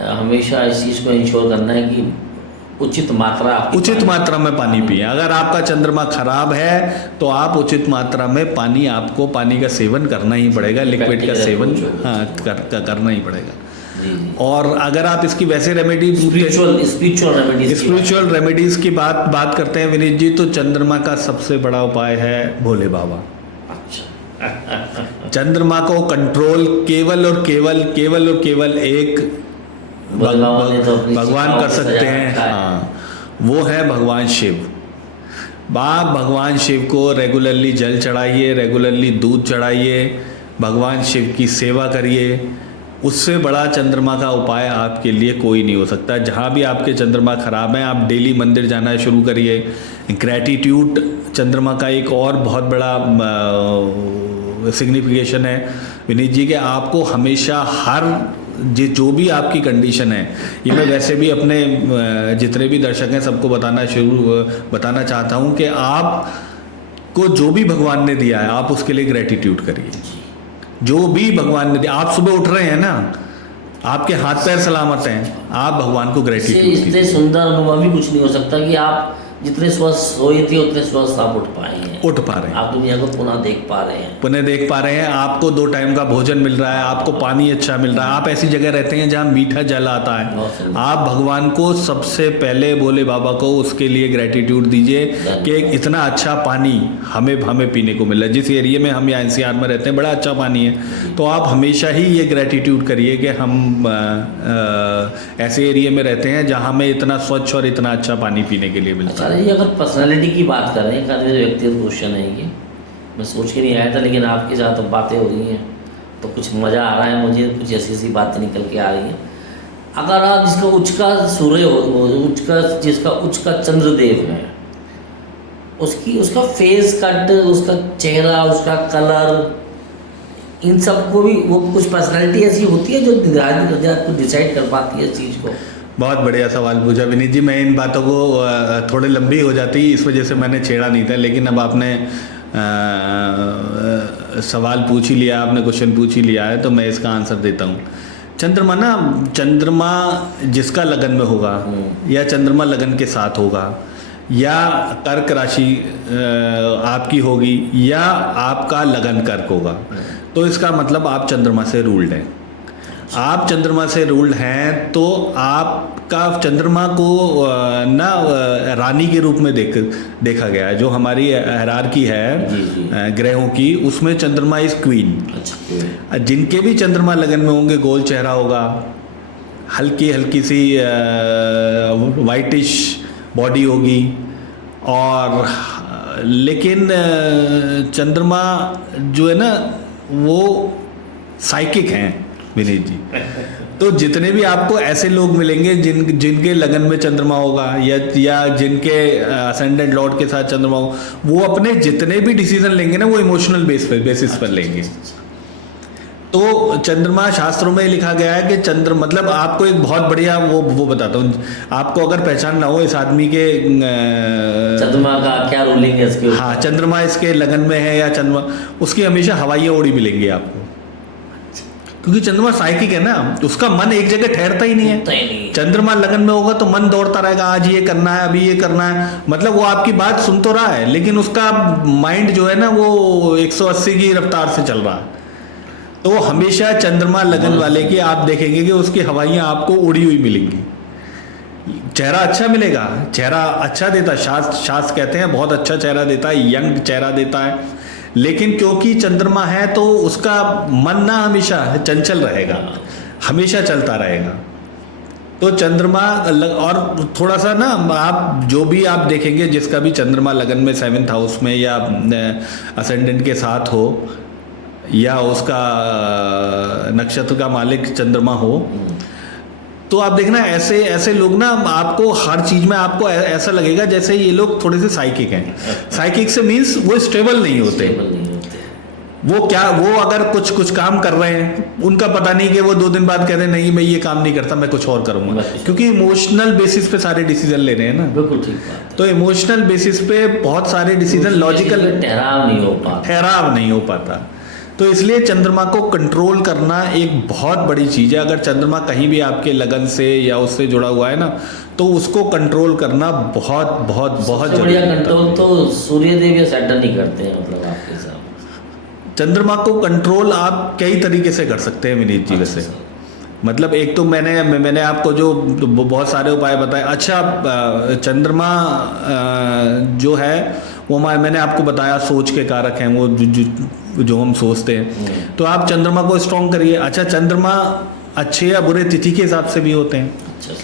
हमेशा इस चीज़ को इंश्योर करना है कि उचित मात्रा में पानी पिए। अगर आपका चंद्रमा खराब है तो आप उचित मात्रा में पानी, आपको पानी का सेवन करना ही पड़ेगा, लिक्विड का सेवन करना ही पड़ेगा। और अगर आप इसकी वैसे रेमेडी, स्पिरिचुअल रेमेडीज की बात करते हैं विनीत जी, तो चंद्रमा का सबसे बड़ा उपाय है भोले बाबा। चंद्रमा को कंट्रोल केवल और केवल एक भगवान कर सकते हैं। हाँ, वो है भगवान शिव। आप भगवान शिव को रेगुलरली जल चढ़ाइए, रेगुलरली दूध चढ़ाइए, भगवान शिव की सेवा करिए। उससे बड़ा चंद्रमा का उपाय आपके लिए कोई नहीं हो सकता। जहाँ भी आपके चंद्रमा खराब हैं, आप डेली मंदिर जाना शुरू करिए। ग्रैटिट्यूड चंद्रमा का एक और बहुत बड़ा सिग्निफिकेशन है विनीत जी, कि आपको हमेशा हर जो भी आपकी कंडीशन है, ये मैं वैसे भी अपने जितने भी दर्शक हैं सबको बताना चाहता हूँ कि आप को जो भी भगवान ने दिया है आप उसके लिए ग्रैटिट्यूड करिए। जो भी भगवान ने दिया, आप सुबह उठ रहे हैं ना, आपके हाथ पैर सलामत हैं, आप भगवान को ग्रैटिट्यूड कीजिए। इससे सुंदर अनुभव भी कुछ नहीं हो सकता कि आप जितने स्वस्थ सोए थे उतने स्वस्थ आप उठ पा रहे हैं। आप दुनिया को पुनः देख पा रहे हैं। आपको 2 टाइम का भोजन मिल रहा है, आपको पानी अच्छा मिल रहा है, आप ऐसी जगह रहते हैं जहाँ मीठा जल आता है। आप भगवान को सबसे पहले, भोले बाबा को, उसके लिए ग्रैटिट्यूड दीजिए कि इतना अच्छा पानी हमें पीने को मिल रहा है। जिस एरिया में हम यहाँ NCR में रहते हैं बड़ा अच्छा पानी है, तो आप हमेशा ही ये ग्रैटिट्यूड करिए कि हम ऐसे एरिया में रहते हैं जहाँ हमें इतना स्वच्छ और इतना अच्छा पानी पीने के लिए मिलता है। ये अगर पर्सनालिटी की बात करें, एक मेरे व्यक्तिगत क्वेश्चन है ये, मैं सोच के नहीं आया था, लेकिन आपके साथ तो बातें हो रही हैं तो कुछ मज़ा आ रहा है मुझे, कुछ ऐसी बातें निकल के आ रही हैं। अगर आप जिसका उच्च का सूर्य हो, जिसका उच्च का चंद्रदेव है, उसका फेस कट, उसका चेहरा, उसका कलर, इन सब को भी वो कुछ पर्सनालिटी ऐसी होती है जो डिसाइड कर पाती है इस चीज़ को। बहुत बढ़िया सवाल पूछा विनीत जी। मैं इन बातों को थोड़ी लंबी हो जाती, इस वजह से मैंने छेड़ा नहीं था, लेकिन अब आपने सवाल पूछ ही लिया, आपने क्वेश्चन पूछ ही लिया है तो मैं इसका आंसर देता हूँ। चंद्रमा जिसका लगन में होगा, या चंद्रमा लगन के साथ होगा, या कर्क राशि आपकी होगी, या आपका लगन कर्क होगा, तो इसका मतलब आप चंद्रमा से रूल्ड हैं। आप चंद्रमा से रूल्ड हैं तो आपका चंद्रमा को ना रानी के रूप में देखा गया है। जो हमारी हायरार्की है ग्रहों की, उसमें चंद्रमा इज क्वीन। जिनके भी चंद्रमा लगन में होंगे गोल चेहरा होगा, हल्की सी वाइटिश बॉडी होगी, और लेकिन चंद्रमा जो है ना वो साइकिक हैं विनीत जी। तो जितने भी आपको ऐसे लोग मिलेंगे जिनके लगन में चंद्रमा होगा, या जिनके असेंडेंट लॉर्ड के साथ चंद्रमा हो, वो अपने जितने भी डिसीजन लेंगे ना वो इमोशनल बेसिस पर लेंगे। तो चंद्रमा शास्त्रों में लिखा गया है कि मतलब आपको एक बहुत बढ़िया वो बताता हूँ, आपको अगर पहचान ना हो इस आदमी के चंद्रमा का क्या रूलिंग है इसके। हाँ, चंद्रमा इसके लगन में है या चंद्रमा, उसकी हमेशा हवाइयाँ उड़ी मिलेंगी आपको, क्योंकि चंद्रमा साइकिक है ना, उसका मन एक जगह ठहरता ही नहीं है। चंद्रमा लगन में होगा तो मन दौड़ता रहेगा, आज ये करना है, अभी ये करना है, मतलब वो आपकी बात सुन तो रहा है लेकिन उसका माइंड जो है ना वो 180 की रफ्तार से चल रहा है। तो हमेशा चंद्रमा लगन वाले की आप देखेंगे कि उसकी हवाइयाँ आपको उड़ी हुई मिलेंगी। चेहरा अच्छा मिलेगा, चेहरा अच्छा देता है, शास्त्र कहते हैं बहुत अच्छा चेहरा देता है, यंग चेहरा देता है। लेकिन क्योंकि चंद्रमा है तो उसका मन ना हमेशा चंचल रहेगा, हमेशा चलता रहेगा। तो चंद्रमा और थोड़ा सा ना, आप जो भी आप देखेंगे जिसका भी चंद्रमा लगन में 7th हाउस में या असेंडेंट के साथ हो, या उसका नक्षत्र का मालिक चंद्रमा हो, तो आप देखना ऐसे ऐसे लोग ना, आपको हर चीज में आपको ऐसा लगेगा जैसे ये लोग थोड़े से साइकिक हैं। साइकिक से मीन्स वो स्टेबल नहीं होते। वो क्या, वो अगर कुछ काम कर रहे हैं, उनका पता नहीं कि वो 2 दिन बाद कह रहे हैं नहीं मैं ये काम नहीं करता, मैं कुछ और करूंगा, क्योंकि इमोशनल बेसिस पे सारे डिसीजन ले रहे हैं ना। बिल्कुल ठीक बात। तो इमोशनल बेसिस पे बहुत सारे डिसीजन लॉजिकल ठहराव नहीं हो पाता। तो इसलिए चंद्रमा को कंट्रोल करना एक बहुत बड़ी चीज़ है। अगर चंद्रमा कहीं भी आपके लगन से या उससे जुड़ा हुआ है ना, तो उसको कंट्रोल करना बहुत बहुत बहुत बढ़िया कंट्रोल तो सूर्य देव या सैटर्न नहीं करते हैं, मतलब आपके हिसाब। चंद्रमा को कंट्रोल आप कई तरीके से कर सकते हैं विनीत जी। वैसे मतलब एक तो मैंने आपको जो बहुत सारे उपाय बताए। अच्छा, चंद्रमा जो है वो मैंने आपको बताया सोच के कारक हैं, वो जो हम सोचते हैं। तो आप चंद्रमा को स्ट्रॉन्ग करिए। अच्छा, चंद्रमा अच्छे या बुरे तिथि के हिसाब से भी होते हैं। अच्छा,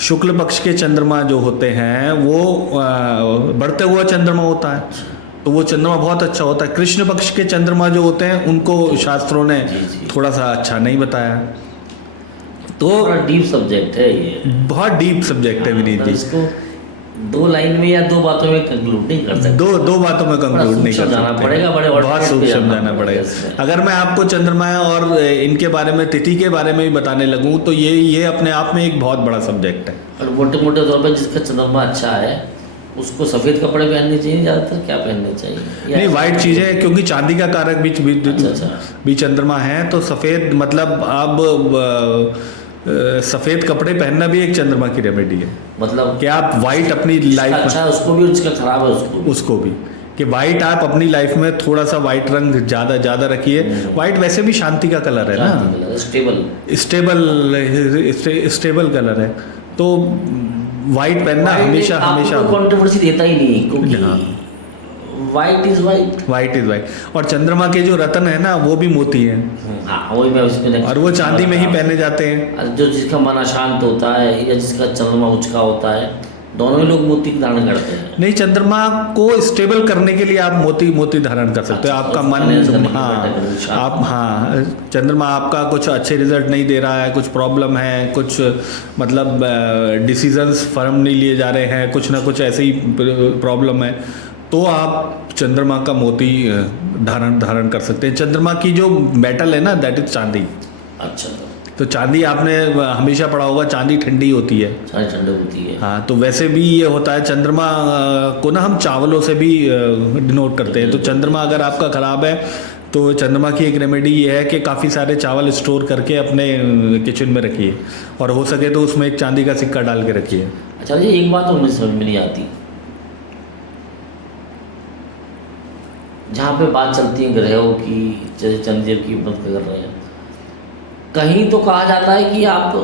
शुक्ल पक्ष के चंद्रमा जो होते हैं वो बढ़ते हुआ चंद्रमा होता है, तो वो चंद्रमा बहुत अच्छा होता है। कृष्ण पक्ष के चंद्रमा जो होते हैं उनको शास्त्रों ने थोड़ा सा अच्छा नहीं बताया। तो डीप सब्जेक्ट है ये, बहुत डीप सब्जेक्ट है विनीत जी। इसको 2 लाइन में या 2 बातों में कंक्लूड नहीं कर सकते। दो बातों में कंक्लूड नहीं कर सकते, पड़ेगा, बहुत सूक्ष्म जाना पड़ेगा। अगर मैं आपको चंद्रमा और इनके बारे में, तिथि के बारे में भी बताने लगूं तो ये अपने आप में एक बहुत बड़ा सब्जेक्ट है। और मोटे मोटे तौर पर जिसका चंद्रमा अच्छा है उसको सफ़ेद कपड़े पहनने चाहिए, ज़्यादातर क्या पहनने चाहिए? नहीं, वाइट चीज़ें, क्योंकि चांदी का कारक भी चंद्रमा है, तो सफ़ेद मतलब अब सफ़ेद कपड़े पहनना भी एक चंद्रमा की रेमेडी है। मतलब कि आप वाइट अपनी लाइफ में, अच्छा उसको भी, जिसका खराब है उसको भी, कि वाइट आप अपनी लाइफ में थोड़ा सा वाइट रंग ज़्यादा रखिए। वाइट वैसे भी शांति का कलर है ना, स्टेबल कलर है। तो वाइट पहनना हमेशा कंट्रोवर्सी देता ही नहीं, क्योंकि वाइट इज वाइट। और चंद्रमा के जो रत्न है ना वो भी मोती हैं। हाँ, वही मैं उसमें, और वो चांदी में ही पहने जाते हैं। जो जिसका मन अशांत होता है या जिसका चंद्रमा उचका होता है, दोनों ही लोग मोती धारण करते हैं। नहीं, चंद्रमा को स्टेबल करने के लिए आप मोती धारण कर सकते हो। आपका मन, हाँ, चंद्रमा आपका कुछ अच्छे रिजल्ट नहीं दे रहा है, कुछ प्रॉब्लम है, कुछ मतलब डिसीजंस फर्म नहीं लिए जा रहे हैं, कुछ ना कुछ ऐसे ही प्रॉब्लम है, तो आप चंद्रमा का मोती धारण कर सकते हैं। चंद्रमा की जो मेटल है ना, दैट इज चांदी। अच्छा, तो चांदी आपने हमेशा पढ़ा होगा, चांदी ठंडी होती है, ठंडी होती है। हाँ, तो वैसे भी ये होता है। चंद्रमा को ना हम चावलों से भी डिनोट करते हैं। तो चंद्रमा अगर आपका ख़राब है तो चंद्रमा की एक रेमेडी ये है कि काफ़ी सारे चावल स्टोर करके अपने किचन में रखिए, और हो सके तो उसमें एक चांदी का सिक्का डाल के रखिए। अच्छा जी, एक बात और मुझे समझ में नहीं आती, जहाँ पे बात चलती है ग्रहों की, जैसे चंद्रदेव की बात कर रहे हैं, कहीं तो कहा जाता है कि आप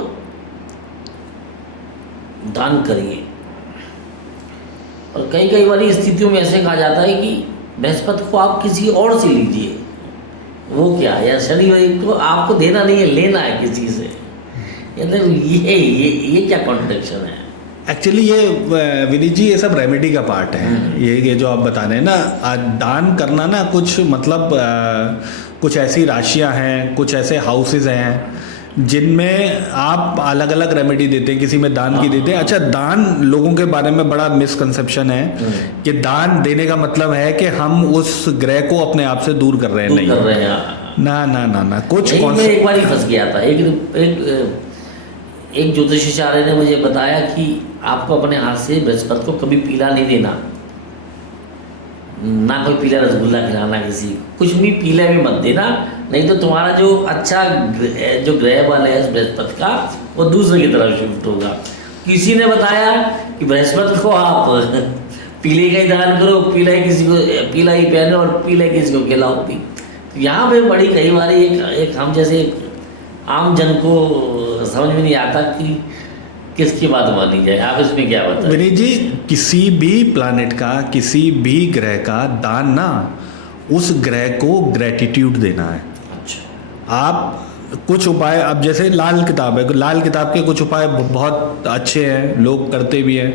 दान करिए, और कई बारी स्थितियों में ऐसे कहा जाता है कि बृहस्पति को आप किसी और से लीजिए। वो क्या, या शनि को आपको देना नहीं है, लेना है किसी से, मतलब ये क्या कॉन्ट्रडिक्शन है? एक्चुअली ये विनीत जी, ये सब रेमेडी का पार्ट है। ये जो आप बता रहे हैं ना, दान करना ना, कुछ मतलब कुछ ऐसी राशियां हैं, कुछ ऐसे हाउसेज हैं जिनमें आप अलग अलग रेमेडी देते हैं, किसी में दान की देते हैं। अच्छा, दान लोगों के बारे में बड़ा मिसकंसेप्शन है कि दान देने का मतलब है कि हम उस ग्रह को अपने आप से दूर कर रहे हैं। नहीं कर रहे हैं, ना कुछ। मैं एक बार ही फंस गया था, एक ज्योतिषाचार्य ने मुझे बताया कि आपको अपने हाथ से बृहस्पति को कभी पीला नहीं देना, ना कोई पीला रसगुल्ला खिलाना, किसी कुछ भी पीला भी मत देना, नहीं तो तुम्हारा जो अच्छा जो ग्रह बल है बृहस्पति का, वो दूसरे की तरफ शिफ्ट होगा। किसी ने बताया कि बृहस्पति को आप पीले का ही दान करो, पीला ही किसी को, पीला ही पहनो और पीला ही किसी को खिलाओ भी। तो यहाँ पे बड़ी कई बार एक हम जैसे आम जन को समझ में नहीं आता कि किसकी बात मानी जाए, आप इसमें क्या बताएं? विनीत जी, किसी भी प्लानेट का, किसी भी ग्रह का दान ना उस ग्रह को ग्रेटिट्यूड देना है। अच्छा। आप कुछ उपाय, अब जैसे लाल किताब है, लाल किताब के कुछ उपाय बहुत अच्छे हैं, लोग करते भी हैं।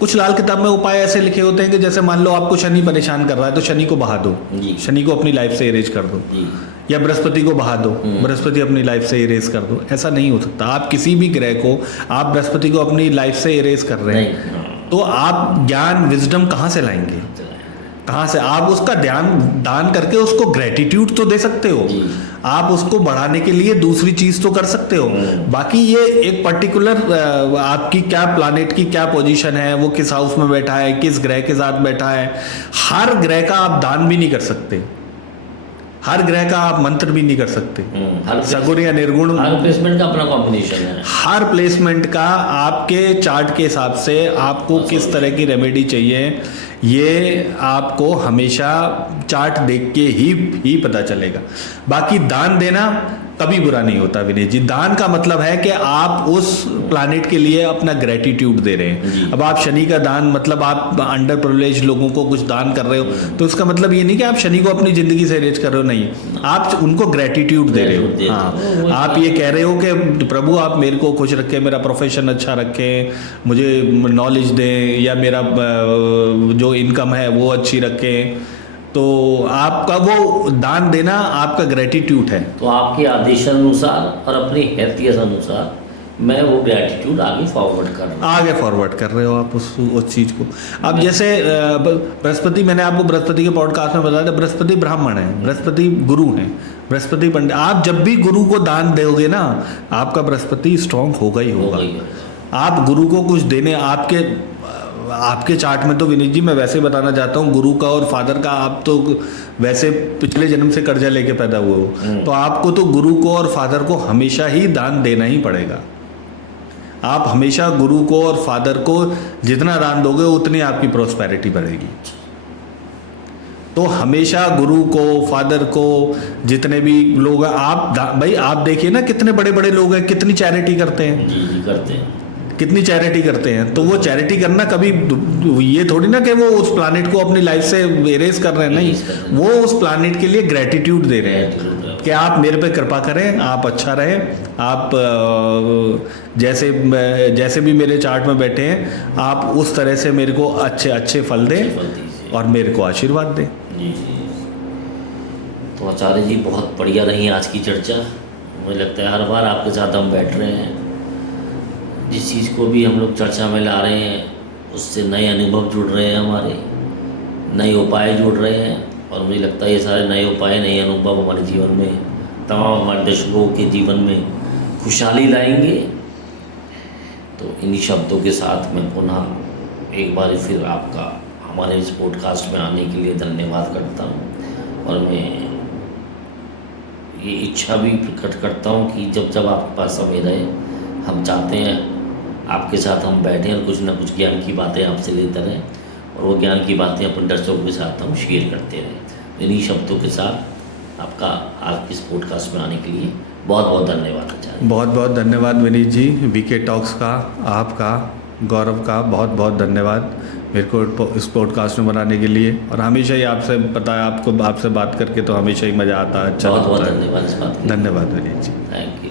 कुछ लाल किताब में उपाय ऐसे लिखे होते हैं कि जैसे मान लो आपको शनि परेशान कर रहा है तो शनि को बहा दो, जी। शनि को अपनी लाइफ से इरेज कर दो, जी। या बृहस्पति को बहा दो, बृहस्पति अपनी लाइफ से इरेज कर दो। ऐसा नहीं हो सकता। आप किसी भी ग्रह को, आप बृहस्पति को अपनी लाइफ से इरेज कर रहे नहीं, हैं तो आप ज्ञान विजडम कहाँ से लाएंगे? कहाँ से? आप उसका ध्यान दान करके उसको ग्रेटिट्यूड तो दे सकते हो, जी। आप उसको बढ़ाने के लिए दूसरी चीज तो कर सकते हो। बाकी ये एक पर्टिकुलर आपकी क्या प्लानेट की क्या पोजीशन है, वो किस हाउस में बैठा है, किस ग्रह के साथ बैठा है, हर ग्रह का आप दान भी नहीं कर सकते, हर ग्रह का आप मंत्र भी नहीं कर सकते। सगुण या निर्गुण, हर प्लेसमेंट का अपना कॉम्बिनेशन है। हर प्लेसमेंट का आपके चार्ट के हिसाब से आपको किस तरह की रेमेडी चाहिए, ये आपको हमेशा चार्ट देख के ही पता चलेगा। बाकी दान देना कभी बुरा नहीं होता विनीत जी। दान का मतलब है कि आप उस प्लानेट के लिए अपना ग्रेटिट्यूड दे रहे हैं। अब आप शनि का दान, मतलब आप अंडर प्रिविलेज्ड लोगों को कुछ दान कर रहे हो तो उसका मतलब ये नहीं कि आप शनि को अपनी जिंदगी से इरेज कर रहे हो, नहीं, आप उनको ग्रेटिट्यूड दे रहे हो। हाँ, आप ये कह रहे हो कि प्रभु आप मेरे को खुश रखें, मेरा प्रोफेशन अच्छा रखें, मुझे नॉलेज दें, या मेरा जो इनकम है वो अच्छी रखें, तो आपका वो दान देना आपका ग्रेटिट्यूड है। तो आपके आदेशानुसार और अपनी हैसियत अनुसार मैं वो ग्रेटिट्यूड आगे फॉरवर्ड कर रहा हूँ। आगे फॉरवर्ड कर रहे हो आप उस चीज़ को। अब जैसे बृहस्पति, मैंने आपको बृहस्पति के पॉडकास्ट में बताया था, बृहस्पति ब्राह्मण है, बृहस्पति गुरु हैं, बृहस्पति पंडित। आप जब भी गुरु को दान दोगे ना, आपका बृहस्पति स्ट्रांग होगा ही होगा। आप गुरु को कुछ देने, आपके चार्ट में तो विनीत जी मैं वैसे बताना चाहता हूँ, गुरु का और फादर का आप तो वैसे पिछले जन्म से कर्जा लेके पैदा हुए हो, तो आपको तो गुरु को और फादर को हमेशा ही दान देना ही पड़ेगा। आप हमेशा गुरु को और फादर को जितना दान दोगे उतनी आपकी प्रोस्पेरिटी बढ़ेगी। तो हमेशा गुरु को, फादर को, जितने भी लोग आप भाई आप देखिए ना, कितने बड़े बड़े लोग हैं, कितनी चैरिटी करते हैं। जी करते हैं, कितनी चैरिटी करते हैं। तो वो चैरिटी करना कभी ये थोड़ी ना कि वो उस प्लानेट को अपनी लाइफ से इरेज कर रहे हैं, नहीं, वो उस प्लानेट के लिए ग्रेटिट्यूड दे रहे हैं कि आप मेरे पे कृपा करें, आप अच्छा रहें, आप जैसे भी मेरे चार्ट में बैठे हैं आप उस तरह से मेरे को अच्छे अच्छे फल दें और मेरे को आशीर्वाद दें। जी। तो आचार्य जी बहुत बढ़िया रही आज की चर्चा। मुझे लगता है हर बार आपके साथ हम बैठ रहे हैं, जिस चीज़ को भी हम लोग चर्चा में ला रहे हैं उससे नए अनुभव जुड़ रहे हैं, हमारे नए उपाय जुड़ रहे हैं, और मुझे लगता है ये सारे नए उपाय, नए अनुभव हमारे जीवन में, तमाम हमारे दर्शकों के जीवन में खुशहाली लाएंगे। तो इन्हीं शब्दों के साथ मैं पुनः एक बार फिर आपका हमारे इस पॉडकास्ट में आने के लिए धन्यवाद करता हूँ, और मैं ये इच्छा भी प्रकट करता हूँ कि जब जब आपके पास समय रहे, हम चाहते हैं आपके साथ हम बैठें और कुछ ना कुछ ज्ञान की बातें आपसे लेते रहें, और वो ज्ञान की बातें अपने दर्शकों के साथ हम शेयर करते रहें। इन्हीं शब्दों के साथ आपका आज इस पॉडकास्ट में आने के लिए बहुत बहुत धन्यवाद आचार्य। बहुत बहुत धन्यवाद विनीत जी, वीके टॉक्स का, आपका, गौरव का बहुत बहुत धन्यवाद मेरे को इस पॉडकास्ट में बनाने के लिए। और हमेशा ही आपसे पता है, आपसे बात करके तो हमेशा ही मज़ा आता है, अच्छा बहुत बहुत लगता है। धन्यवाद इस बात के लिए। धन्यवाद विनीत जी। Thank you.